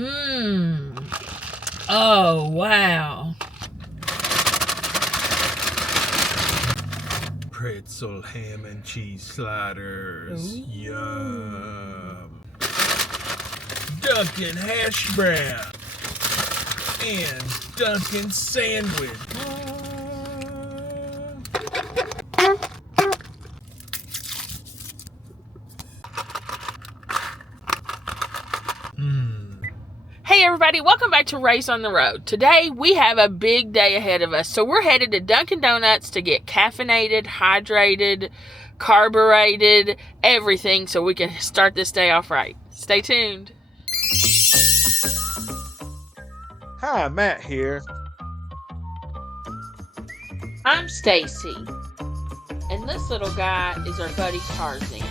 Mmm. Oh, wow. Pretzel ham and cheese sliders. Ooh. Yum. Dunkin hash brown. And Dunkin sandwich. Hey everybody, welcome back to Race on the Road. Today we have a big day ahead of us. So we're headed to Dunkin' Donuts to get caffeinated, hydrated, carbureted, everything so we can start this day off right. Stay tuned. Hi, Matt here. I'm Stacy. And this little guy is our buddy Tarzan.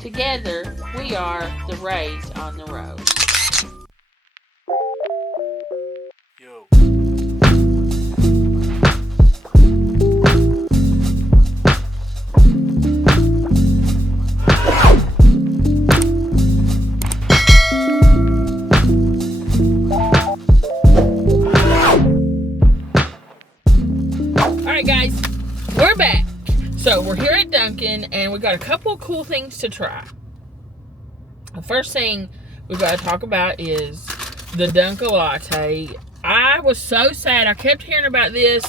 Together we are the Rays on the Road. Alright guys, we're back. So we're here at Dunkin' and we got a couple of cool things to try. The first thing we've got to talk about is the Dunkalatte. I was so sad. I kept hearing about this,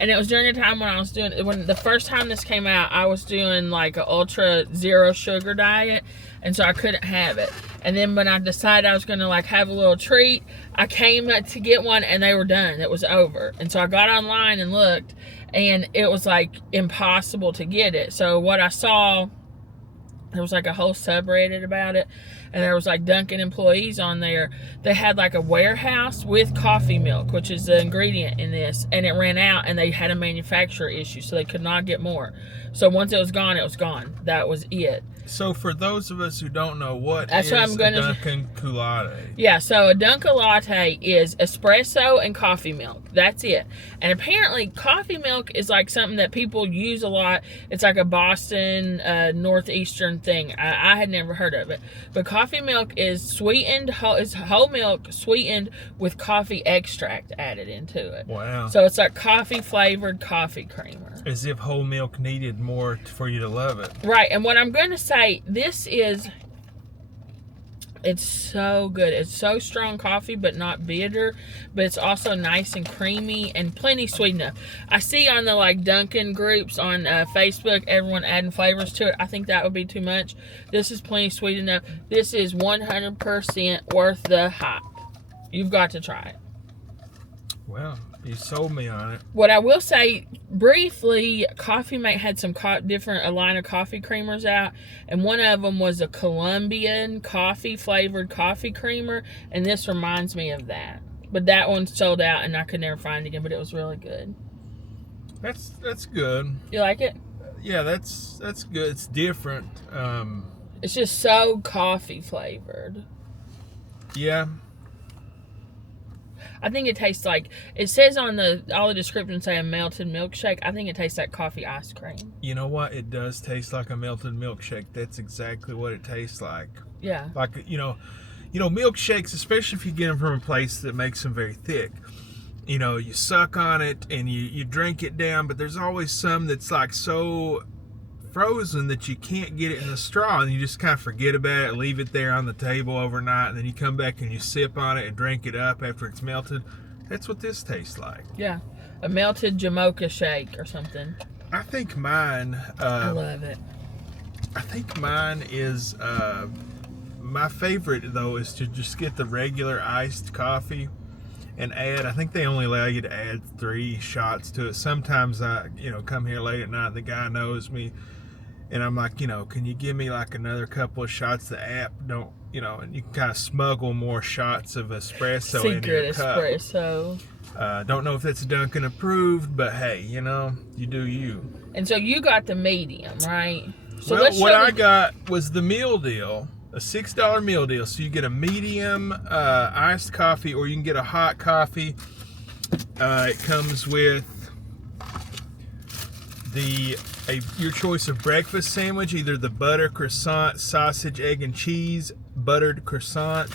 and it was during a time when the first time this came out, I was doing like an ultra zero sugar diet, and so I couldn't have it. And then when I decided I was going to like have a little treat, I came to get one and they were done. It was over. And so I got online and looked, and it was like impossible to get it. So what I saw, there was like a whole subreddit about it, and there was like Dunkin' employees on there. They had like a warehouse with coffee milk, which is the ingredient in this, and it ran out and they had a manufacturer issue, so they could not get more. So once it was gone, it was gone. That was it. So for those of us who don't know, what That's is what I'm gonna a Dunkalatte? Yeah, so a Dunkalatte is espresso and coffee milk. That's it. And apparently coffee milk is like something that people use a lot. It's like a Boston, northeastern thing. I had never heard of it. But coffee milk is sweetened, it's whole milk sweetened with coffee extract added into it. Wow. So it's like coffee flavored coffee creamer. As if whole milk needed more for you to love it. Right, and what I'm going to say, it's so good. It's so strong coffee, but not bitter. But it's also nice and creamy and plenty sweet enough. I see on the like Dunkin' groups on Facebook, everyone adding flavors to it. I think that would be too much. This is plenty sweet enough. This is 100% worth the hype. You've got to try it. Well, you sold me on it. What I will say briefly, Coffee Mate had some a line of coffee creamers out, and one of them was a Colombian coffee flavored coffee creamer, and this reminds me of that. But that one sold out, and I could never find it again. But it was really good. That's good. You like it? Yeah, that's good. It's different. It's just so coffee flavored. Yeah. I think it tastes like, it says on all the descriptions say a melted milkshake. I think it tastes like coffee ice cream. You know what? It does taste like a melted milkshake. That's exactly what it tastes like. Yeah. Like, milkshakes, especially if you get them from a place that makes them very thick. You suck on it and you drink it down, but there's always some that's like so frozen that you can't get it in the straw, and you just kind of forget about it, leave it there on the table overnight, and then you come back and you sip on it and drink it up after it's melted. That's what this tastes like. Yeah, a melted Jamocha shake or something. I think mine, I love it. I think mine is, my favorite though is to just get the regular iced coffee and I think they only allow you to add 3 shots to it. Sometimes I, come here late at night and the guy knows me, and I'm like, can you give me like another couple of shots? The app don't, and you can kind of smuggle more shots of espresso into your cup. Secret espresso. Don't know if that's Dunkin' approved, but hey, you do you. And so you got the medium, right? So well, what I got was the meal deal, a $6 meal deal. So you get a medium iced coffee, or you can get a hot coffee. It comes with your choice of breakfast sandwich, either the butter croissant, sausage, egg, and cheese, buttered croissant,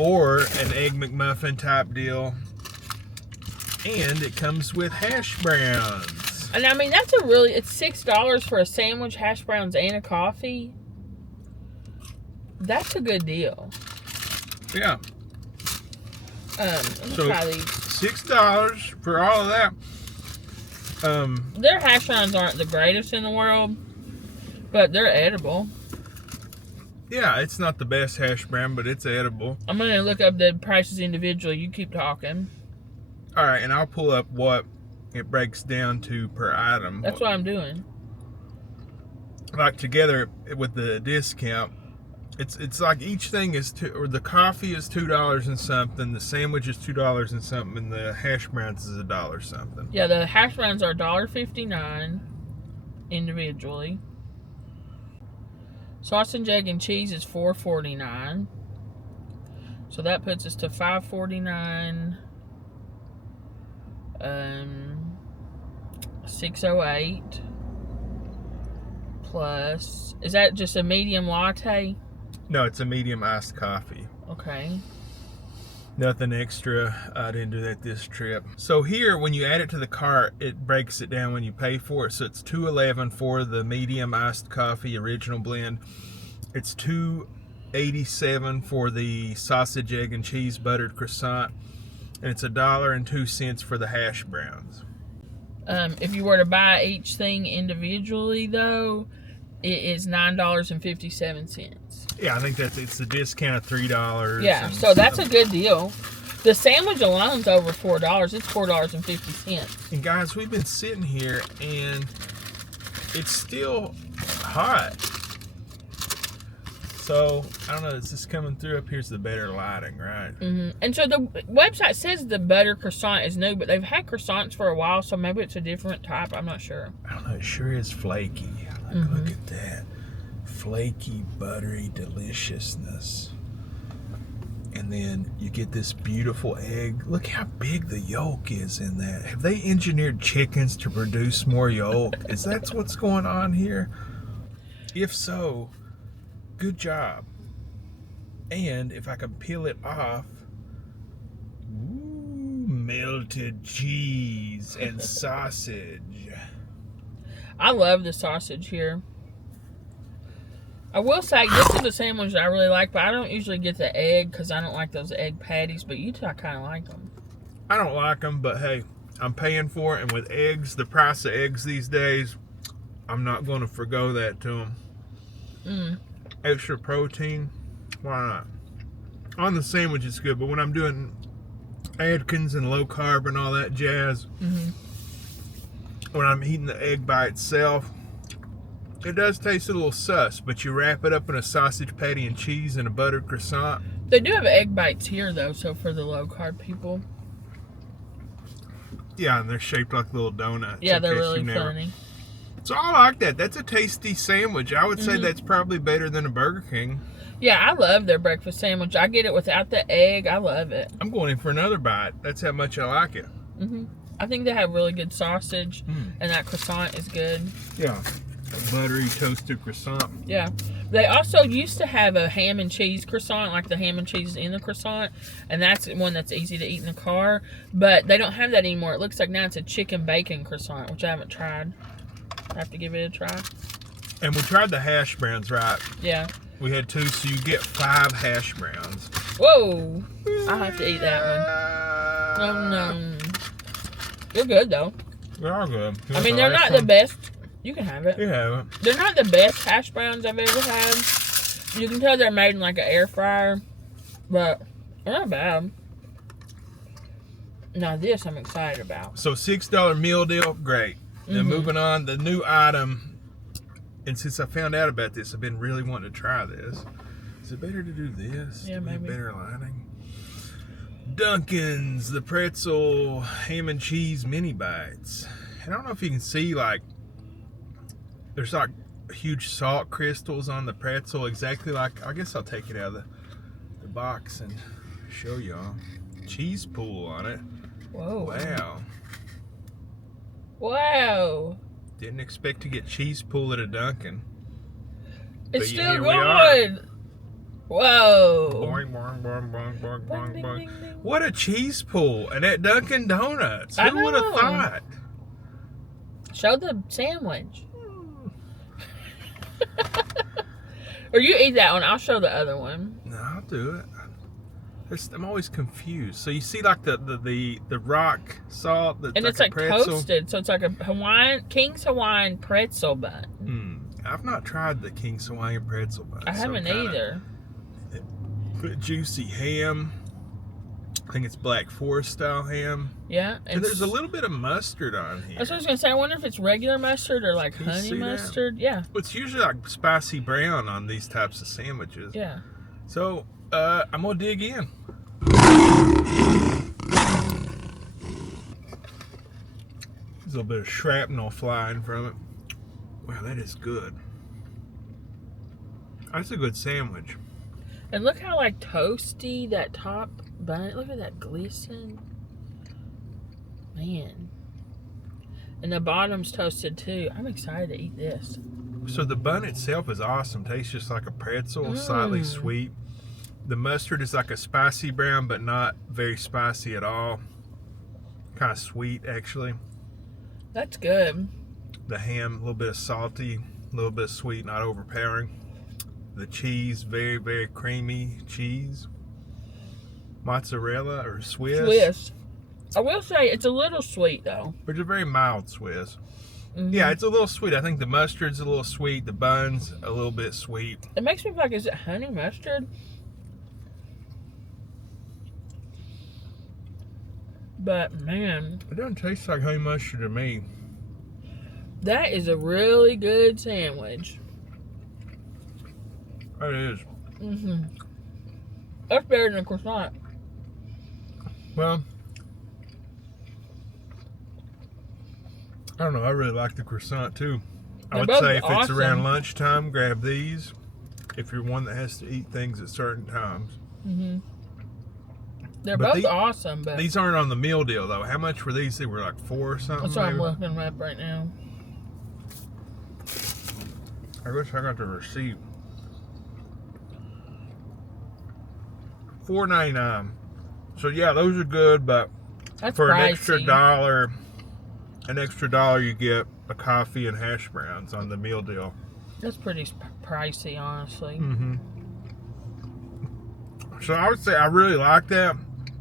or an Egg McMuffin type deal. And it comes with hash browns. And I mean, it's $6 for a sandwich, hash browns, and a coffee. That's a good deal. Yeah. Let me So try these. $6 for all of that. Their hash browns aren't the greatest in the world, but they're edible. Yeah, it's not the best hash brown, but it's edible. I'm going to look up the prices individually. You keep talking. All right, and I'll pull up what it breaks down to per item. That's what I'm doing. Like together with the discount, it's like each thing is or the coffee is $2 and something, the sandwich is $2 and something, and the hash browns is $1 something. Yeah, the hash browns are $1.59 individually. Sausage, egg, and cheese is $4.49. So that puts us to $5.49. $6.08 plus. Is that just a medium latte? No, it's a medium iced coffee. Okay. Nothing extra. I didn't do that this trip. So here, when you add it to the cart, it breaks it down when you pay for it. So it's $2.11 for the medium iced coffee original blend. It's $2.87 for the sausage, egg, and cheese buttered croissant, and it's $1.02 for the hash browns. If you were to buy each thing individually, though, it is $9.57. Yeah, I think it's a discount of $3. Yeah, so that's a good deal. The sandwich alone's over $4. It's $4.50. And guys, we've been sitting here and it's still hot. So I don't know. Is this coming through? Up here's the better lighting, right? Mm-hmm. And so the website says the butter croissant is new, but they've had croissants for a while, so maybe it's a different type. I'm not sure. I don't know. It sure is flaky. Look at that. Flaky, buttery deliciousness. And then you get this beautiful egg. Look how big the yolk is in that. Have they engineered chickens to produce more yolk? Is that what's going on here? If so, good job. And if I can peel it off, ooh, melted cheese and sausage. I love the sausage here. I will say, this is a sandwich that I really like, but I don't usually get the egg because I don't like those egg patties, but you two, I kind of like them. I don't like them, but hey, I'm paying for it, and with eggs, the price of eggs these days, I'm not going to forgo that to them. Extra protein, why not? On the sandwich, it's good, but when I'm doing Atkins and low carb and all that jazz, when I'm eating the egg by itself, it does taste a little sus, but you wrap it up in a sausage patty and cheese and a buttered croissant. They do have egg bites here, though, so for the low carb people. Yeah, and they're shaped like little donuts. Yeah, they're really funny. So I like that. That's a tasty sandwich. I would say that's probably better than a Burger King. Yeah, I love their breakfast sandwich. I get it without the egg. I love it. I'm going in for another bite. That's how much I like it. I think they have really good sausage, and that croissant is good. Yeah. A buttery toasted croissant. Yeah. They also used to have a ham and cheese croissant, like the ham and cheese in the croissant, and that's one that's easy to eat in the car, but they don't have that anymore. It looks like now it's a chicken bacon croissant, which I haven't tried. I have to give it a try. And we tried the hash browns, right? Yeah. We had 2, so you get 5 hash browns. Whoa! I'll have to eat that one. Oh, no. They're good, though. They're all good. I mean, they're not the best. You can have it. You have it. They're not the best hash browns I've ever had. You can tell they're made in like an air fryer, but they're not bad. Now this I'm excited about. So $6 meal deal, great. Then moving on, the new item, and since I found out about this, I've been really wanting to try this. Is it better to do this? Yeah, maybe. Better lighting. Dunkin's, the pretzel ham and cheese mini bites. And I don't know if you can see, like, there's like huge salt crystals on the pretzel, exactly like, I guess I'll take it out of the box and show y'all. Cheese pool on it. Whoa. Wow. Wow. Didn't expect to get cheese pool at a Dunkin'. It's But still here we are. good. Whoa. Boing, boing, boing, boing, boing, boing, Ding, boing. ding, ding. What a cheese pool. And at Dunkin' Donuts. I Who would have know. thought? Show the sandwich. Or you eat that one. I'll show the other one. No, I'll do it. I'm always confused. So you see like the rock salt that's And it's like pretzel? toasted. So it's like a King's Hawaiian pretzel bun. I've not tried the King's Hawaiian pretzel bun. I haven't either. Put juicy ham. I think it's Black Forest style ham. Yeah. And there's a little bit of mustard on here. That's what I was going to say. I wonder if it's regular mustard or like honey mustard. That? Yeah. It's usually like spicy brown on these types of sandwiches. Yeah. So, I'm going to dig in. There's a little bit of shrapnel flying from it. Wow, that is good. That's a good sandwich. And look how like toasty that top bun. Look at that glisten. Man. And the bottom's toasted too. I'm excited to eat this. So the bun itself is awesome. Tastes just like a pretzel, slightly sweet. The mustard is like a spicy brown, but not very spicy at all. Kind of sweet, actually. That's good. The ham, a little bit of salty, a little bit sweet, not overpowering. The cheese, very, very creamy cheese. Mozzarella or Swiss. Swiss. I will say it's a little sweet though. It's a very mild Swiss. Yeah, it's a little sweet. I think the mustard's a little sweet. The bun's a little bit sweet. It makes me feel like, is it honey mustard? But man, It doesn't taste like honey mustard to me. that is a really good sandwich. It is. That's better than a croissant. Well, I don't know. I really like the croissant too. I They're would both say if it's around awesome. lunchtime, grab these. If you're one that has to eat things at certain times. They're But both awesome, but These aren't on the meal deal though. How much were these? They were like $4 or something. that's what I'm maybe? looking up right now. I wish I got the receipt. $4.99. So yeah, those are good, but That's for pricey. an extra dollar you get a coffee and hash browns on the meal deal. That's pretty pricey, honestly. So I would say I really like that,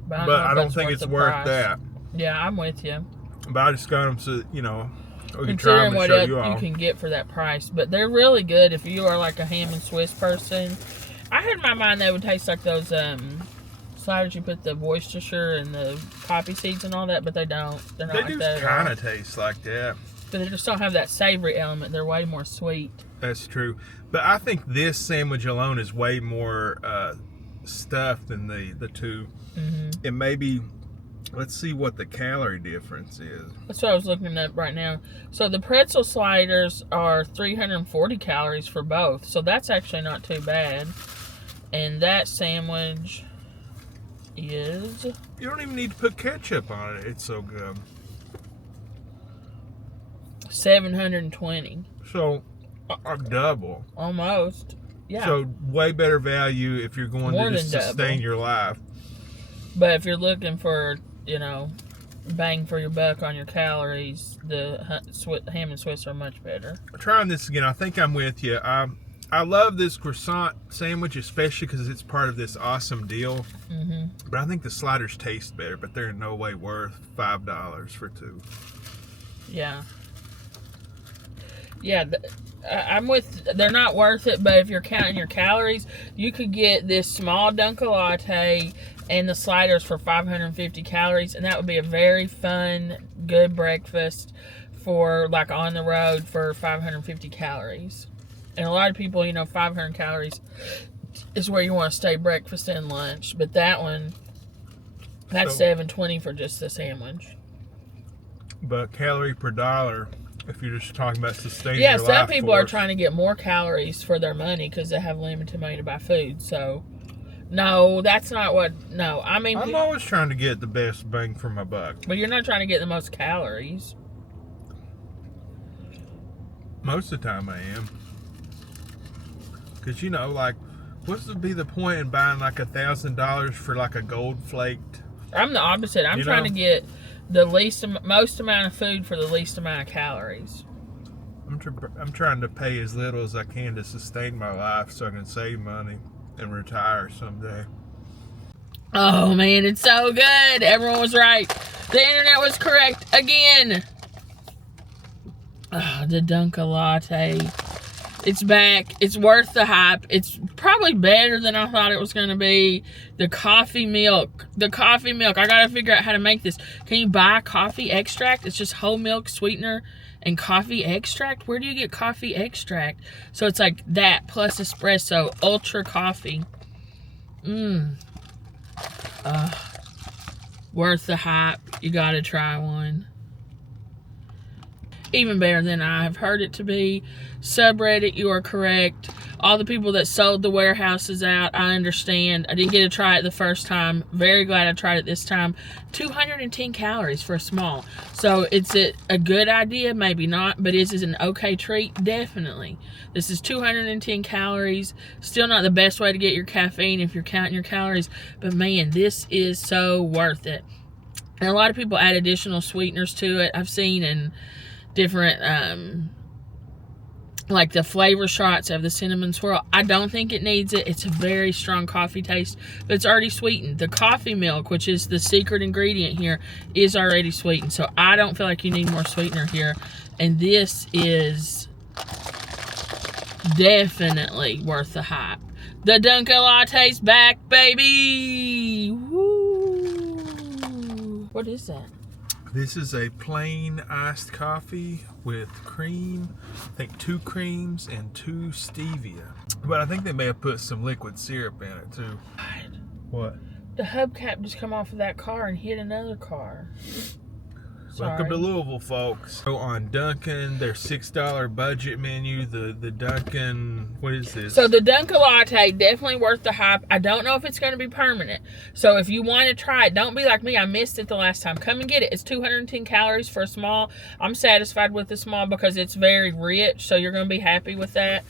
but I don't think it's worth that. Yeah, I'm with you. But I just got them so we can try Considering them and what show else you all. you can get for that price, but they're really good if you are like a ham and Swiss person. I had in my mind they would taste like those sliders you put the Worcestershire and the poppy seeds and all that, but they don't. They're not They like do that at kind all. of taste like that. But they just don't have that savory element. They're way more sweet. That's true. But I think this sandwich alone is way more stuffed than the two. And maybe, let's see what the calorie difference is. That's what I was looking at right now. So the pretzel sliders are 340 calories for both. So that's actually not too bad. And that sandwich is... You don't even need to put ketchup on it. It's so good. 720. So, a double. Almost. Yeah. So, way better value if you're going More to just than sustain double. your life. But if you're looking for, bang for your buck on your calories, the ham and Swiss are much better. Trying this again, I think I'm with you. I love this croissant sandwich, especially because it's part of this awesome deal. But I think the sliders taste better, but they're in no way worth $5 for two. Yeah. Yeah, I'm with, they're not worth it, but if you're counting your calories, you could get this small Dunkalatte and the sliders for 550 calories, and that would be a very fun, good breakfast for, like, on the road for 550 calories. And a lot of people, 500 calories is where you want to stay breakfast and lunch, but that one, that's $7.20 for just the sandwich. But calorie per dollar, if you're just talking about sustaining your life some people are force. trying to get more calories for their money because they have limited money to buy food. So, no, that's not what. No, I mean, I'm always trying to get the best bang for my buck. but you're not trying to get the most calories. Most of the time I am. Because, like What would be the point in buying like $1,000 for like a gold flaked? I'm the opposite. I'm trying to get the most amount of food for the least amount of calories. I'm trying to pay as little as I can to sustain my life so I can save money and retire someday. Oh man, it's so good. Everyone was right. The internet was correct again. Oh, the Dunkalatte. It's back. It's worth the hype. It's probably better than I thought it was going to be. The coffee milk. The coffee milk. I got to figure out how to make this. Can you buy coffee extract? It's just whole milk, sweetener, and coffee extract. Where do you get coffee extract? So it's like that plus espresso. Ultra coffee. Worth the hype. You got to try one. Even better than I have heard it to be. Subreddit, you are correct. All the people that sold the warehouses out, I understand. I didn't get to try it the first time. Very glad I tried it this time. 210 calories for a small. So it's a good idea, maybe not, but is it an okay treat? Definitely. This is 210 calories. Still not the best way to get your caffeine if you're counting your calories, but man, this is so worth it. And a lot of people add additional sweeteners to it. I've seen in different like the flavor shots of the cinnamon swirl. I don't think it needs it. It's a very strong coffee taste, but it's already sweetened. The coffee milk, which is the secret ingredient here, is already sweetened, so I don't feel like you need more sweetener here. And this is definitely worth the hype. The Dunkalatte's back, baby. Woo. What is that? This is a plain iced coffee with cream, I think 2 creams and 2 stevia. But I think they may have put some liquid syrup in it too. God. What? The hubcap just come off of that car and hit another car. Welcome to Louisville, folks. So on Dunkin, their $6 budget menu, the Dunkin, what is this? So the Dunkalatte, definitely worth the hype. I don't know if it's going to be permanent. So if you want to try it, don't be like me. I missed it the last time. Come and get it. It's 210 calories for a small. I'm satisfied with the small because it's very rich. So you're going to be happy with that.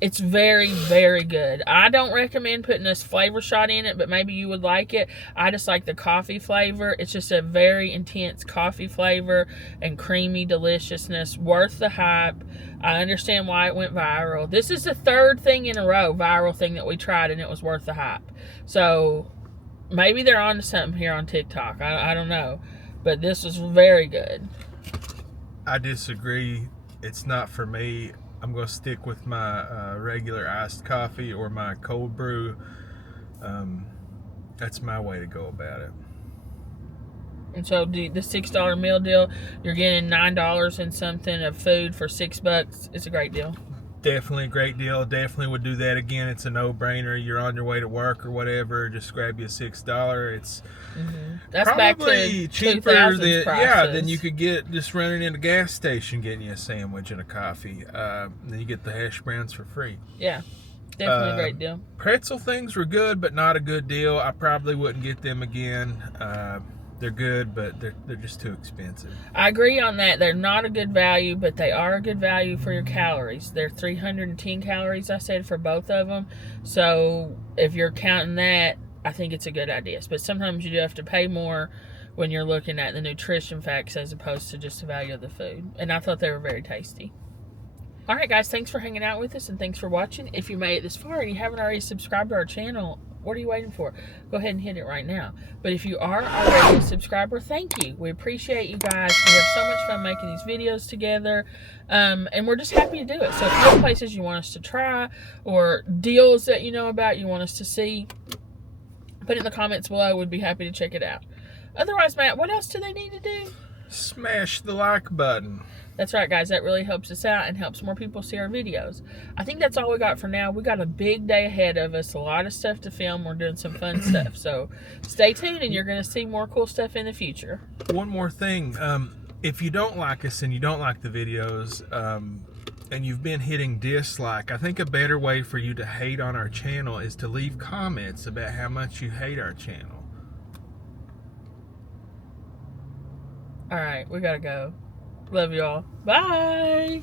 It's very, very good. I don't recommend putting this flavor shot in it, but maybe you would like it. I just like the coffee flavor. It's just a very intense coffee flavor and creamy deliciousness. Worth the hype. I understand why it went viral. This is the 3rd thing in a row, viral thing that we tried, and it was worth the hype. So maybe they're onto something here on TikTok. I don't know. But this was very good. I disagree. It's not for me. I'm going to stick with my regular iced coffee or my cold brew. That's my way to go about it. And so the $6 meal deal, you're getting $9 and something of food for $6. It's a great deal. Definitely a great deal. Definitely would do that again. It's a no-brainer. You're on your way to work or whatever. Just grab you a $6. It's that's probably back to cheaper than than you could get just running in a gas station getting you a sandwich and a coffee. Then you get the hash browns for free. Yeah, definitely a great deal. Pretzel things were good, but not a good deal. I probably wouldn't get them again. They're good, but they're just too expensive. I agree on that. They're not a good value, but they are a good value for your calories. They're 310 calories, I said, for both of them. So if you're counting that, I think it's a good idea. But sometimes you do have to pay more when you're looking at the nutrition facts as opposed to just the value of the food. And I thought they were very tasty. All right, guys, thanks for hanging out with us, and thanks for watching. If you made it this far and you haven't already subscribed to our channel, what are you waiting for? Go ahead and hit it right now. But if you are already a subscriber, thank you. We appreciate you guys. We have so much fun making these videos together. And we're just happy to do it. So if you have places you want us to try or deals that you know about you want us to see, put it in the comments below. We'd be happy to check it out. Otherwise, Matt, what else do they need to do? Smash the like button. That's right, guys. That really helps us out and helps more people see our videos. I think that's all we got for now. We got a big day ahead of us. A lot of stuff to film. We're doing some fun stuff. So stay tuned and you're going to see more cool stuff in the future. One more thing. If you don't like us and you don't like the videos, and you've been hitting dislike, I think a better way for you to hate on our channel is to leave comments about how much you hate our channel. All right, we got to go. Love y'all. Bye.